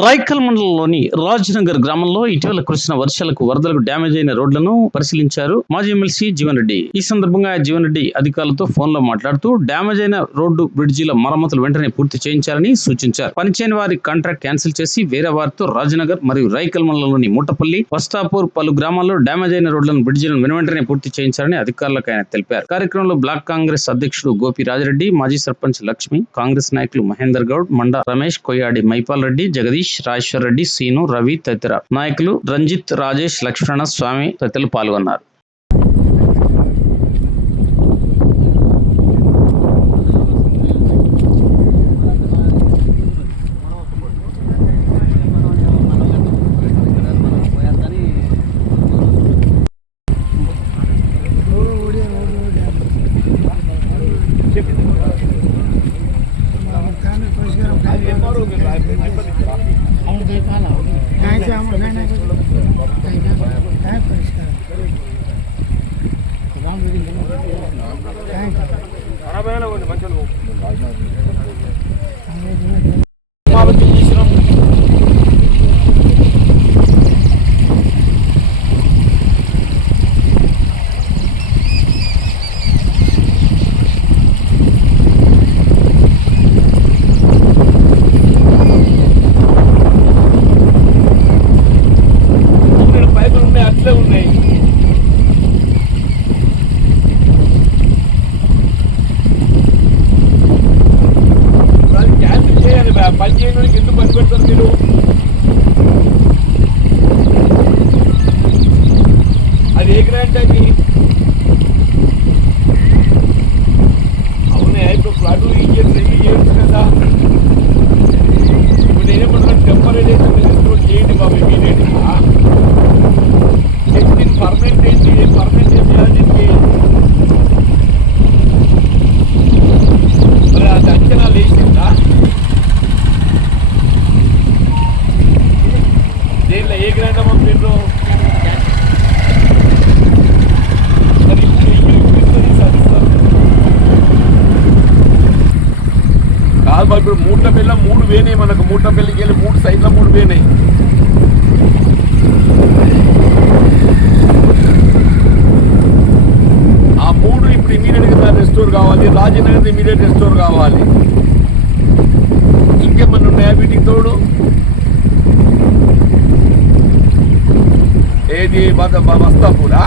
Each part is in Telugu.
రాయకల్ మండలంలోని రాజ్నగర్ గ్రామంలో ఇటీవల కురిసిన వర్షాలకు వరదలకు డ్యామేజ్ అయిన రోడ్లను పరిశీలించారు మాజీ ఎమ్మెల్సీ జీవన్ రెడ్డి. ఈ సందర్భంగా జీవన్ రెడ్డి అధికారులతో ఫోన్ లో మాట్లాడుతూ డ్యామేజ్ అయిన రోడ్డు బ్రిడ్జిల మరమ్మతులు వెంటనే పూర్తి చేయించాలని సూచించారు. పనిచేయని వారి కాంట్రాక్ట్ క్యాన్సిల్ చేసి వేరే వారితో రాజ్నగర్ మరియు రాయకల్ మండలంలోని ముట్టపల్లి, వస్తాపూర్ పలు గ్రామాల్లో డ్యామేజ్ అయిన రోడ్లను బ్రిడ్జిలను వెంటనే పూర్తి చేయించాలని అధికారులకు ఆయన తెలిపారు. కార్యక్రమంలో బ్లాక్ కాంగ్రెస్ అధ్యక్షుడు గోపి రాజరెడ్డి, మాజీ సర్పంచ్ లక్ష్మి, కాంగ్రెస్ నాయకులు మహేందర్ గౌడ్, మండ రమేష్, కొయ్యాడి మైపాల్ రెడ్డి, జగదీష్, రాజేశ్వర్ రెడ్డి, సీను, రవి తదితర నాయకులు రంజిత్, రాజేష్, లక్ష్మణ, స్వామి తదితరులు పాల్గొన్నారు. పని చేయడానికి ఎందుకు పని పెడతారు మీరు? అది ఏ గ్రాంట్ అది? అవునే, ఇప్పుడు ఫ్లడ్ ఇయ్యచ్చు కదా. ఇప్పుడు నేనేమంటున్నాను, టెంపరీ చేయండి బాబు, ఇమీడియట్గా. దీనికి పర్మనెంట్ ఏంటి? పర్మనెంట్ ఏం చేయాలి దీనికి? మరి అది అంచనా లేచిందా? దేనిలో ఏ గ్రాంట్ అమౌంట్ మీరు? మరి కాదు మరి ఇప్పుడు మూటపల్లి 3 వేనాయి మనకు. మూటపల్లికి వెళ్ళి 3 సైడ్లో 3 వేనాయి. ఆ 3 ఇప్పుడు ఇమీడియట్గా రెస్టోర్ కావాలి. రాజనగర్ ఇమీడియట్ రెస్టోర్ కావాలి. ఇంకేమన్నా ఉన్నాయా వీటికి తోడు? ఏది వస్తాపూరా?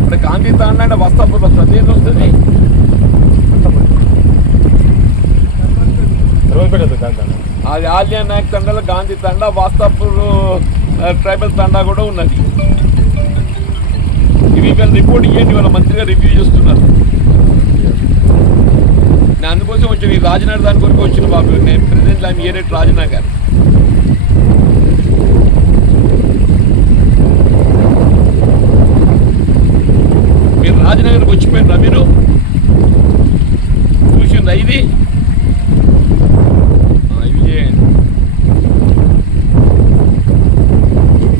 ఇప్పుడు గాంధీ తాండా అంటే వస్తాపూర్ వస్తుంది. ఏది వస్తుంది? అది ఆలియా నాయక్ తండాలో గాంధీ తండా, వస్తాపూర్ ట్రైబల్ తండా కూడా ఉన్నది. ఇవి రిపోర్ట్ ఇవ్వండి, వాళ్ళ మంత్రిగా రివ్యూ చేస్తున్నారు. నేను అందుకోసం వచ్చాను, ఈ రాజనగర్ దాని కొరకు వచ్చిన బాబు. నేను president I'm here at Rajanagar. మీరు రాజనగర్కి వచ్చిపోయినరా? మీరు చూసిందా ఇది?